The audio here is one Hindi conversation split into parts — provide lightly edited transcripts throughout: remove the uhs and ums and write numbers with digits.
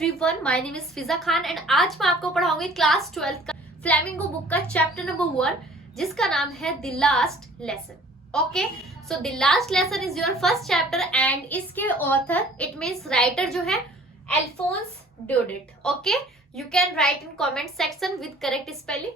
Everyone, my name is Fiza Khan and आज मैं आपको पढ़ाऊंगी क्लास 12th का फ्लेमिंगो बुक का चैप्टर नंबर 1 जिसका नाम है the last lesson. Okay, so the last lesson is your first chapter and इसके ऑथर इट मींस राइटर जो है Alphonse Daudet. Okay, you can write in comment section with correct spelling.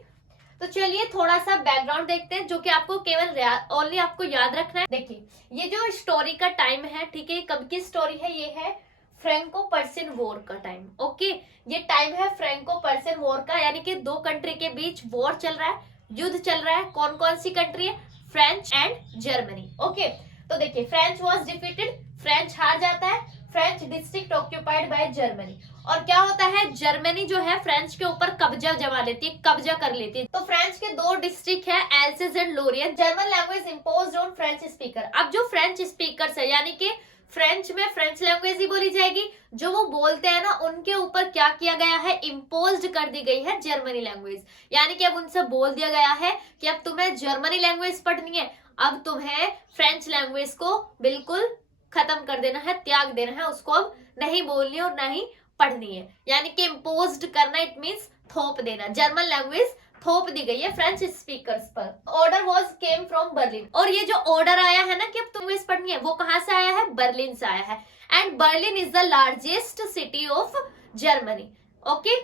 तो चलिए थोड़ा सा बैकग्राउंड देखते हैं जो कि आपको केवल ओनली आपको याद रखना है। देखिए ये जो स्टोरी का टाइम है, ठीक है, कब की स्टोरी है, ये है फ्रैंको पर्शियन वॉर का टाइम। ओके, ये टाइम है फ्रैंको पर्शियन वॉर का, यानी कि दो कंट्री के बीच वॉर चल रहा है, युद्ध चल रहा है। कौन कौन सी कंट्री है? French and Germany. ओके, तो देखिए फ्रेंच वाज डिफीटेड, फ्रेंच हार जाता है, French district occupied by Germany. और क्या होता है, जर्मनी जो है फ्रेंच के ऊपर कब्जा जमा लेती है, कब्जा कर लेती है। तो फ्रेंच के दो डिस्ट्रिक्ट है, else's and लोरियन। German language imposed on French speaker. अब जो फ्रेंच स्पीकर्स है, यानी कि फ्रेंच में फ्रेंच लैंग्वेज ही बोली जाएगी, जो वो बोलते हैं ना, उनके ऊपर क्या किया गया है, इम्पोज्ड कर दी गई है जर्मनी लैंग्वेज। यानी कि अब उनसे बोल दिया गया है कि अब तुम्हें जर्मनी लैंग्वेज पढ़नी है, अब तुम्हें फ्रेंच लैंग्वेज को बिल्कुल खत्म कर देना है, त्याग देना है, उसको अब नहीं बोलनी और नहीं पढ़नी है। यानी कि इम्पोज्ड करना, इट मींस थोप देना। जर्मन लैंग्वेज थोप दी गई है फ्रेंच स्पीकर्स पर। Order was came from Berlin, और ये जो ऑर्डर आया है ना कि अब तुम्हें इस पढ़नी है, वो कहां से आया है? बर्लिन से आया है। And Berlin is the largest city of Germany. Okay,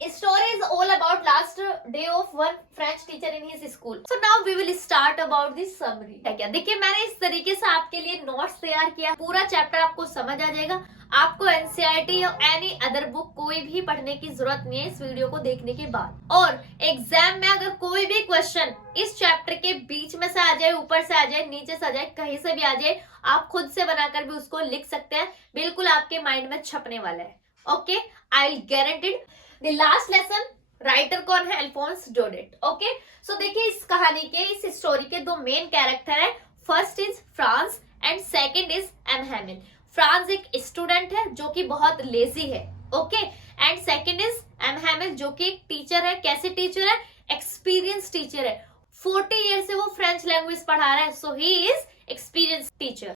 story is all about last day of one French teacher in his school. So now we will start about the summary. क्या देखिए मैंने इस तरीके से आपके लिए नोट्स तैयार किया, पूरा चैप्टर आपको समझ आ जाएगा। आपको एनसीईआरटी या एनी अदर बुक कोई भी पढ़ने की जरूरत नहीं है इस वीडियो को देखने के बाद। और एग्जाम में अगर कोई भी क्वेश्चन इस चैप्टर के बीच में से आ जाए, ऊपर से आ जाए, नीचे से आ जाए, कहीं से भी आ जाए, आप खुद से बनाकर भी उसको लिख सकते हैं, बिल्कुल आपके माइंड में छपने वाला है। Okay, I will guaranteed. The last lesson writer कौन है? Alphonse Daudet. ओके, सो देखिए इस कहानी के, इस स्टोरी के दो मेन कैरेक्टर है। First is Franz and second is M Hamel. Franz एक स्टूडेंट है जो कि बहुत लेजी है। Okay, and second is M Hamel जो कि एक टीचर है। कैसे टीचर है? एक्सपीरियंस टीचर है। 40 ईयर से वो फ्रेंच लैंग्वेज पढ़ा रहा है, so he is experience teacher.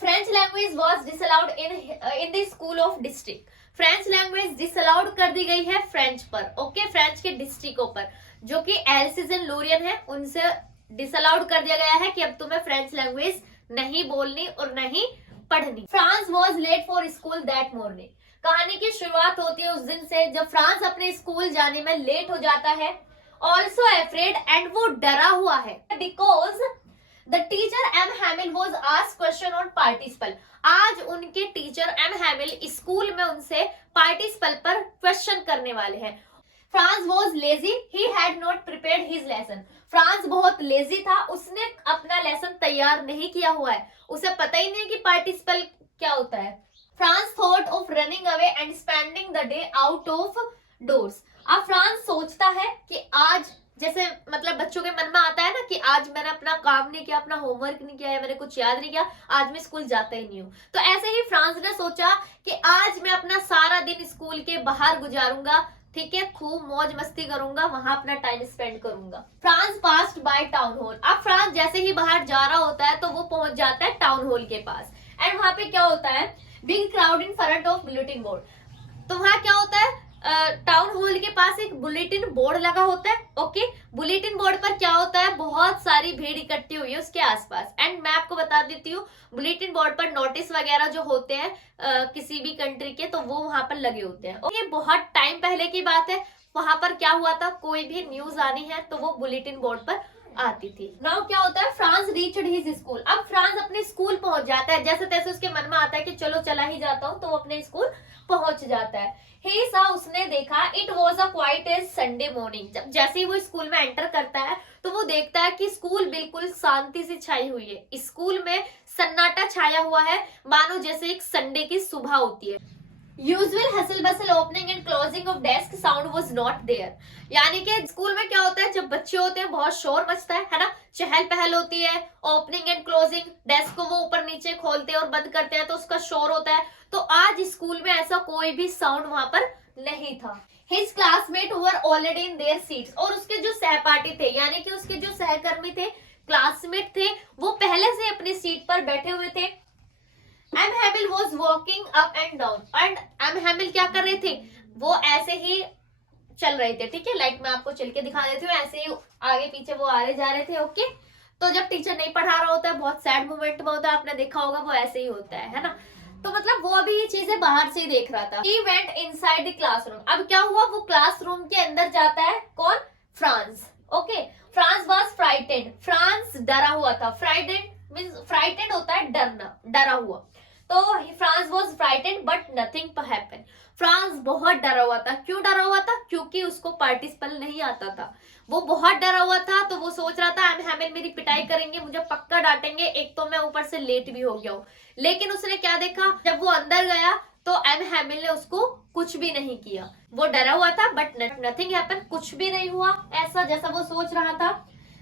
French language was disallowed in the school of district. French language disallowed कर दी गई है फ्रेंच पर। ओके, फ्रेंच के डिस्ट्रिक्टों पर जो कि एल्सेस एंड लोरियन है, उनसे डिसअलाउड कर दिया गया है कि अब तुम्हें फ्रेंच लैंग्वेज नहीं बोलनी और नहीं पढ़नी। Franz was late for school that morning. कहानी की शुरुआत होती है उस दिन से जब फ्रांस अपने स्कूल जाने में लेट हो जाता है। ऑल्सो अफ्रेड, एंड वो डरा हुआ है, because the teacher M Hamel was asked question on participle. आज उनके टीचर एम हैमिल स्कूल में उनसे पार्टिसिपल पर क्वेश्चन करने वाले हैं। France was lazy, he had not prepared his lesson. France बहुत लेजी था, उसने अपना लेसन तैयार नहीं किया हुआ है, उसे पता ही नहीं कि पार्टिसिपल क्या होता है। France thought of running away and spending the day out of doors. अब फ्रांस सोचता है कि आज, जैसे मतलब बच्चों के मन में आता है ना कि आज मैंने अपना काम नहीं किया, अपना होमवर्क नहीं किया, या मैंने कुछ याद नहीं किया, आज मैं स्कूल जाता ही नहीं हूँ। तो ऐसे ही फ्रांस ने सोचा कि आज मैं अपना सारा दिन स्कूल के बाहर गुजारूंगा, ठीक है, खूब मौज मस्ती करूंगा, वहां अपना टाइम स्पेंड करूंगा। France passed by town hall. अब फ्रांस जैसे ही बाहर जा रहा होता है तो वो पहुंच जाता है टाउन हॉल के पास। एंड वहां पे क्या होता है? Big crowd in front of bulletin board. तो वहां क्या होता है? टाउन हॉल के पास एक बुलेटिन बोर्ड लगा होता है। ओके, बुलेटिन बोर्ड पर क्या होता है? बहुत सारी भीड़ इकट्ठी हुई है उसके आसपास। एंड मैं आपको बता देती हूँ, बुलेटिन बोर्ड पर नोटिस वगैरह जो होते हैं किसी भी कंट्री के, तो वो वहां पर लगे होते हैं। ये बहुत टाइम पहले की बात है। वहां पर क्या हुआ था, कोई भी न्यूज आनी है तो वो बुलेटिन बोर्ड पर आती थी। नाउ क्या होता है? France reached his school. अब फ्रांस अपने स्कूल पहुंच जाता है, जैसे तैसे उसके मन में आता है कि चलो चला ही जाता हूँ, तो वो अपने स्कूल पहुंच जाता है। ही सा, उसने देखा, it was a quiet as Sunday morning. जब जैसे ही वो स्कूल में एंटर करता है तो वो देखता है कि स्कूल बिल्कुल शांति से छाई हुई है, स्कूल में सन्नाटा छाया हुआ है, मानो जैसे एक संडे की सुबह होती है। Usual hustle bustle opening and closing of desk sound was not there. यानी कि स्कूल में क्या होता है, जब बच्चे होते हैं बहुत शोर मचता है ना, चहल पहल होती है, ओपनिंग एंड क्लोजिंग, डेस्क को वो ऊपर नीचे खोलते हैं और बंद करते हैं तो उसका शोर होता है। तो आज स्कूल में ऐसा कोई भी साउंड वहां पर नहीं था। His classmate were already in their seats. और उसके जो सहपाठी थे, यानी कि उसके जो सहकर्मी थे, क्लासमेट थे, वो पहले से अपनी सीट पर बैठे हुए थे। M Hamel was walking up and down, and M Hamel क्या कर रहे थे, वो ऐसे ही चल रहे थे, ठीक है। लाइक मैं आपको चल के दिखा देती हूँ, ऐसे ही आगे पीछे वो आ रहे जा रहे थे, ओके। तो जब टीचर नहीं पढ़ा रहा होता है, बहुत सैड मोमेंट में होता है, आपने देखा होगा, वो ऐसे ही होता है ना। तो मतलब वो अभी ये चीजें बाहर से ही देख रहा था। He went inside the classroom। अब क्या हुआ, वो क्लासरूम के अंदर जाता है, कौन, France, okay. France was frightened, France डरा हुआ था। फ्राइटेड मीन्स, फ्राइटेड होता है डरना, डरा हुआ। तो France was frightened but nothing happened. France बहुत डरा हुआ था। क्यों डरा हुआ था, क्योंकि उसको पार्टिसिपल नहीं आता था। वो बहुत डरा हुआ था, तो वो सोच रहा था एम हैमिल मेरी पिटाई करेंगे, मुझे पक्का डांटेंगे, एक तो मैं ऊपर से लेट भी हो गया हूँ। लेकिन उसने क्या देखा, जब वो अंदर गया तो एम हैमिल ने उसको कुछ भी नहीं किया। वो डरा हुआ था बट नथिंग हैपन, कुछ भी नहीं हुआ ऐसा जैसा वो सोच रहा था।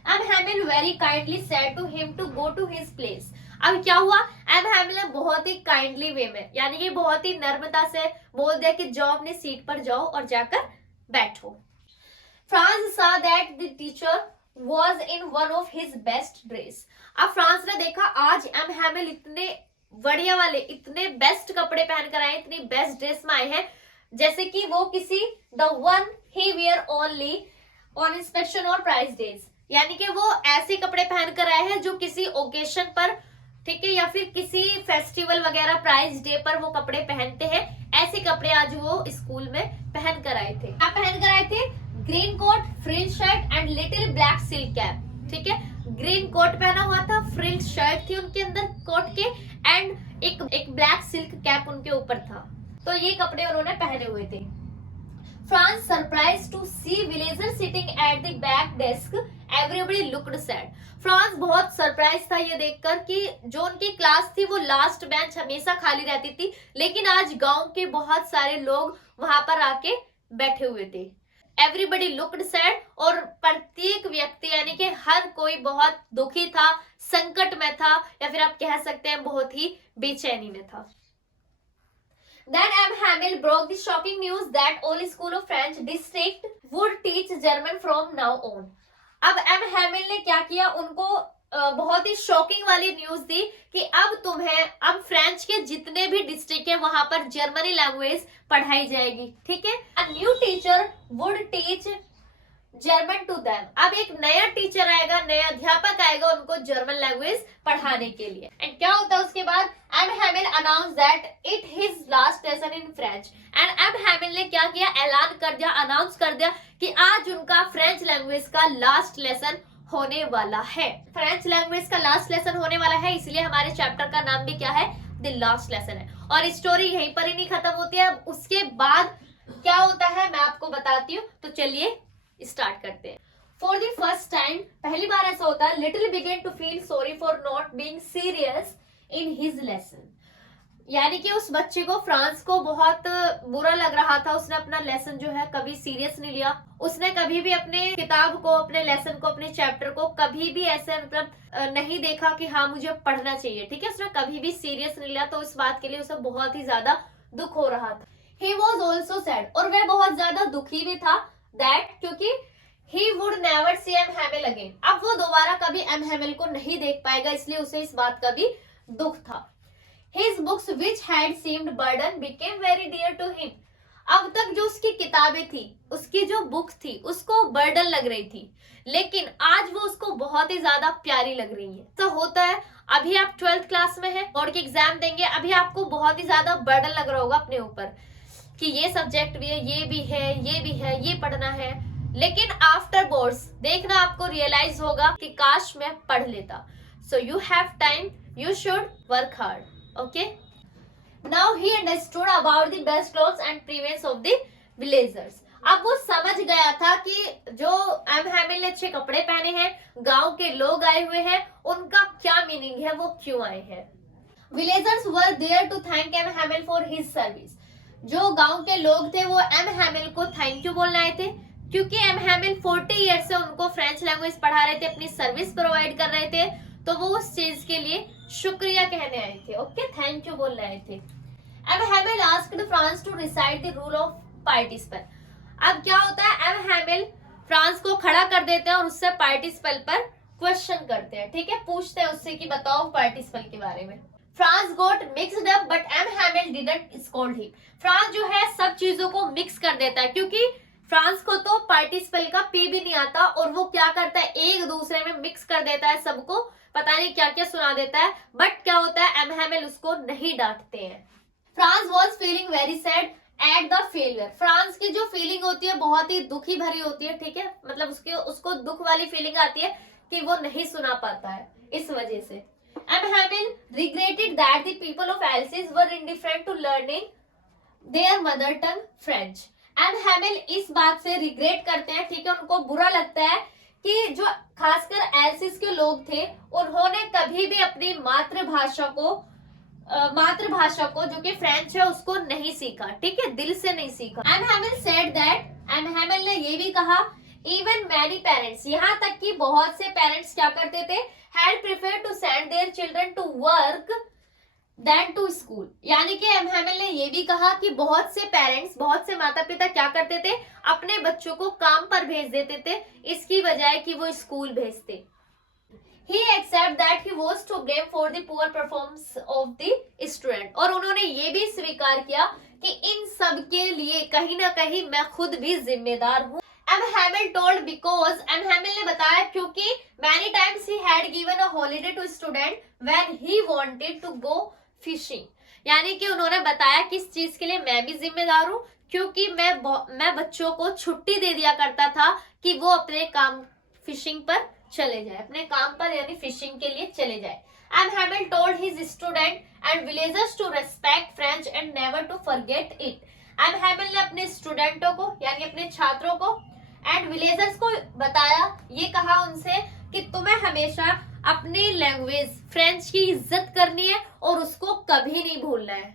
M Hamel very kindly said to him to go to his place. अब क्या हुआ, एम हैमिल ने बहुत ही काइंडली वे में, यानी कि बहुत ही नर्मता से बोल दिया कि जाओ अपनी सीट पर जाओ और जाकर बैठो। France saw that the teacher was in one of his best dress। अब फ्रांस ने देखा आज एम हैमिल इतने बढ़िया वाले, इतने बेस्ट कपड़े पहनकर आए, इतनी बेस्ट ड्रेस में आए हैं, जैसे कि वो किसी the one he wear only on inspection और प्राइस डेज, यानी कि वो ऐसे कपड़े पहनकर आए हैं जो किसी ओकेशन पर, ठीक है, या फिर किसी फेस्टिवल वगैरह प्राइस डे पर वो कपड़े पहनते हैं, ऐसे कपड़े आज वो स्कूल में पहन कर आए थे। क्या पहन कर आए थे, green coat, frill shirt and little black silk cap, ठीक है। ग्रीन कोट पहना हुआ था, फ्रिल शर्ट थी उनके अंदर कोट के, एंड एक ब्लैक सिल्क कैप उनके ऊपर था। तो ये कपड़े उन्होंने पहने हुए थे। Franz surprise to see villager sitting at the back desk, everybody looked sad. Franz बहुत सरप्राइज था ये देखकर कि जो उनकी क्लास थी वो लास्ट बेंच हमेशा खाली रहती थी, लेकिन आज गांव के बहुत सारे लोग वहां पर आके बैठे हुए थे। एवरीबडी लुक्ड सैड, और प्रत्येक व्यक्ति यानी कि हर कोई बहुत दुखी था, संकट में था, या फिर आप कह सकते हैं बहुत ही बेचैनी में था। Then M. Hamill broke the shocking news that all school of French district would teach German from now on। अब M. Hamill ने क्या किया, उनको बहुत ही शॉकिंग वाली न्यूज दी कि अब फ्रेंच के जितने भी डिस्ट्रिक्ट है वहां पर जर्मनी लैंग्वेज पढ़ाई जाएगी, ठीक है। A new teacher would teach German to them. अब एक नया टीचर आएगा, नया अध्यापक आएगा उनको जर्मन लैंग्वेज पढ़ाने के लिए। एंड क्या होता है उसके बाद, M Hamel announce that it his last lesson in French. And M Hamel ने क्या किया, ऐलान कर दिया, अनाउंस कर दिया कि आज उनका फ्रेंच लैंग्वेज का लास्ट लेसन होने वाला है। फ्रेंच लैंग्वेज का लास्ट लेसन होने वाला है, इसलिए हमारे चैप्टर का नाम भी क्या है, द लास्ट लेसन है। और स्टोरी यहीं पर ही नहीं खत्म होती है, अब उसके बाद क्या होता है मैं आपको बताती हूँ। तो चलिए स्टार्ट करते हैं। फॉर द फर्स्ट टाइम, पहली बार ऐसा होता है, little began to feel sorry for not being serious in his lesson. यानी कि उस बच्चे को, फ्रांस को बहुत बुरा लग रहा था, उसने अपना लेसन जो है कभी सीरियस नहीं लिया। उसने कभी भी अपने किताब को, अपने लेसन को, अपने चैप्टर को कभी भी ऐसे मतलब नहीं देखा कि हाँ मुझे पढ़ना चाहिए, ठीक है। उसने कभी भी सीरियस नहीं लिया, तो इस बात के लिए उसे बहुत ही ज्यादा दुख हो रहा था। ही वॉज ऑल्सो सैड, और वह बहुत ज्यादा दुखी भी था, दैट क्योंकि he would never see M Hamel again. अब वो दोबारा कभी एम हैमिल को नहीं देख पाएगा, इसलिए उसे इस बात का भी दुख था। His books which had seemed burden became very dear to him। अब तक जो उसकी किताबें थी, उसकी जो बुक थी, उसको बर्डन लग रही थी, लेकिन आज वो उसको बहुत ही ज्यादा प्यारी लग रही है। तो होता है, अभी आप 12th क्लास में हैं, बोर्ड की एग्जाम देंगे, अभी आपको बहुत ही ज्यादा बर्डन लग रहा होगा अपने ऊपर कि ये सब्जेक्ट भी है, ये भी है, ये भी है, ये पढ़ना है। लेकिन आफ्टर बोर्ड्स देखना आपको रियलाइज होगा कि काश मैं पढ़ लेता। So you have time, you should work hard. Okay, now he understood about the best clothes and prevalence of the villagers। अब वो समझ गया था कि जो एम हैमिल ने अच्छे कपड़े पहने हैं, गांव के लोग आए हुए हैं, उनका क्या मीनिंग है, वो क्यों आए हैं। Villagers were there to thank M Hamel for his service. जो गांव के लोग थे वो एम हैमिल को थैंक यू बोलने आए थे, क्योंकि एम हैमिल 40 ईयर से उनको फ्रेंच लैंग्वेज पढ़ा रहे थे, अपनी सर्विस प्रोवाइड कर रहे थे, तो वो उस चीज के लिए शुक्रिया कहने आए थे, ओके, थैंक यू बोलने आए थे। M Hamel asked Franz to recite the rule of participle. अब क्या होता है, एम हैमिल फ्रांस को खड़ा कर देते हैं और उससे पार्टिसिपल पर क्वेश्चन करते हैं, ठीक है, पूछते हैं उससे कि बताओ पार्टिसिपल के बारे में। Franz got mixed up but M Hamel didn't scold him. Franz जो है सब चीजों को मिक्स कर देता है, क्योंकि फ्रांस को तो पार्टिसिपल का पी भी नहीं आता, और वो क्या करता है एक दूसरे में मिक्स कर देता है, सबको पता नहीं क्या क्या सुना देता है। बट क्या होता है, एम हैमिल उसको नहीं डांटते हैं। France was feeling very sad at the failure. France की जो फीलिंग होती है बहुत ही दुखी भरी होती है, ठीक है, मतलब उसको दुख वाली फीलिंग आती है कि वो नहीं सुना पाता है, इस वजह से। M Hamel regretted that the people of Alsace were indifferent to learning their mother tongue French. M Hamel इस बात से रिग्रेट करते हैं, ठीक है, उनको बुरा लगता है कि जो खासकर एल्सिस के लोग थे उन्होंने कभी भी अपनी मातृभाषा को जो कि फ्रेंच है उसको नहीं सीखा, ठीक है, दिल से नहीं सीखा। M Hamel said that, M Hamel ने ये भी कहा, इवन मैनी पेरेंट्स, यहाँ तक कि बहुत से पेरेंट्स क्या करते थे, had prefer to send their children to work than to school. यानी कि एम हैमिल ने ये भी कहा कि बहुत से पेरेंट्स, बहुत से माता पिता क्या करते थे, अपने बच्चों को काम पर भेज देते थे इसकी बजाय कि वो स्कूल भेजते। He accept that he was to blame for the poor performance of the student। और उन्होंने ये भी स्वीकार किया कि इन सब के लिए कहीं ना कहीं मैं खुद भी जिम्मेदार हूँ। M Hamel told because M Hamel ने बताया क्योंकि many times he had given a holiday to student when he wanted to go fishing। यानी कि उन्होंने बताया कि इस चीज के लिए मैं भी जिम्मेदार हूँ, क्योंकि मैं बच्चों को छुट्टी दे दिया करता था कि वो अपने काम फिशिंग पर चले जाए, अपने काम पर यानी फिशिंग के लिए चले जाए। M Hamel told his student and villagers to respect French and never to forget it. M Hamel ने अपने स्टूडेंटों को यानी अपने छात्रों को एंड विलेजर्स को बताया, ये कहा उनसे कि तुम्हें हमेशा अपनी लैंग्वेज फ्रेंच की इज्जत करनी है और उसको कभी नहीं भूलना है,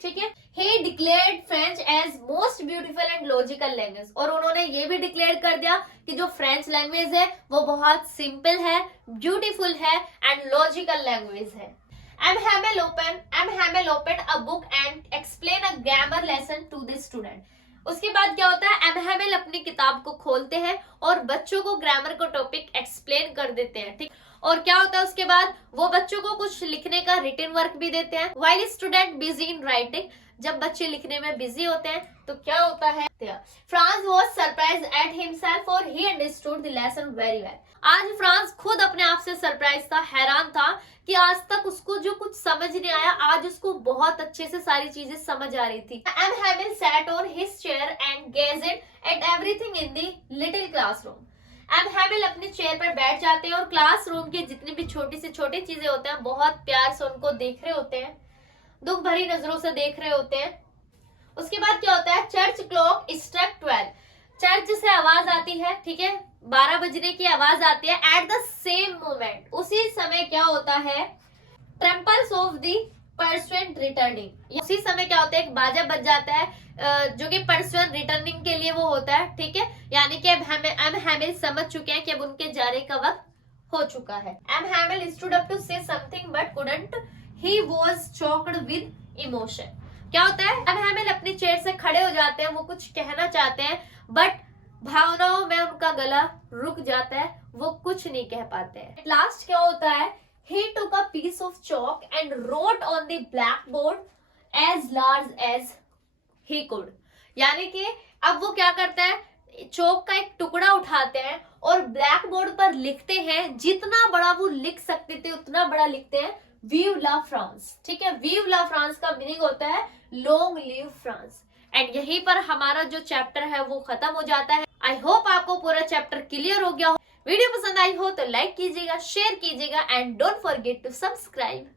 ठीक है। He declared French as most beautiful and logical language। और उन्होंने ये भी डिक्लेयर कर दिया कि जो फ्रेंच लैंग्वेज है वो बहुत सिंपल है, ब्यूटीफुल है एंड लॉजिकल लैंग्वेज है। M Hamel opened a book and explained a grammar lesson to the student। उसके बाद क्या होता है, एम हैमिल अपनी किताब को खोलते हैं और बच्चों को ग्रामर का टॉपिक एक्सप्लेन कर देते हैं, ठीक। और क्या होता है उसके बाद वो बच्चों को कुछ लिखने का रिटन वर्क भी देते हैं। While student busy in writing, जब बच्चे लिखने में बिजी होते हैं तो क्या होता है, Franz was surprise at himself और he understood the lesson very well. आज फ्रांस खुद अपने आप से सरप्राइज था, हैरान था कि आज तक उसको जो कुछ समझ नहीं आया, आज उसको बहुत अच्छे से सारी चीजें समझ आ रही थी। M Hamel sat on his chair and gazed at everything in the little classroom. M Hamel अपने चेयर पर बैठ जाते हैं और क्लासरूम की जितनी भी छोटी से छोटी चीजें होते हैं बहुत प्यार से उनको देख रहे होते हैं, दुख भरी नजरों से देख रहे होते हैं। उसके बाद क्या होता है, चर्च क्लॉक स्ट्रक 12। चर्च से आवाज आती है, ठीक है, 12 बजने की आवाज आती है। एट द सेम मोमेंट, उसी समय क्या होता है, ट्रम्पल्स ऑफ द पर्सुएंट रिटर्निंग। उसी समय क्या होता है, एक बाजा बज जाता है जो कि पर्सुएंट रिटर्निंग के लिए वो होता है, ठीक है। यानी कि एम हैमिल समझ चुके हैं कि अब उनके जाने का वक्त हो चुका है। M Hamel stood up to say something but couldn't, he was choked with emotion. क्या होता है, एम हैमिल अपनी चेयर से खड़े हो जाते हैं, वो कुछ कहना चाहते हैं बट भावनाओं में उनका गला रुक जाता है, वो कुछ नहीं कह पाते हैं। लास्ट क्या होता है, he took a piece of chalk and wrote on the blackboard as large as he could। यानी कि अब वो क्या करता है, चौक का एक टुकड़ा उठाते हैं और ब्लैक बोर्ड पर लिखते हैं, जितना बड़ा वो लिख सकते थे उतना बड़ा लिखते हैं, विव ला फ्रांस, ठीक है। विव ला फ्रांस का मीनिंग होता है लॉन्ग लिव फ्रांस। एंड यहीं पर हमारा जो चैप्टर है वो खत्म हो जाता है। आई होप आपको पूरा चैप्टर क्लियर हो गया हो। वीडियो पसंद आई हो तो लाइक कीजिएगा, शेयर कीजिएगा and don't forget to subscribe.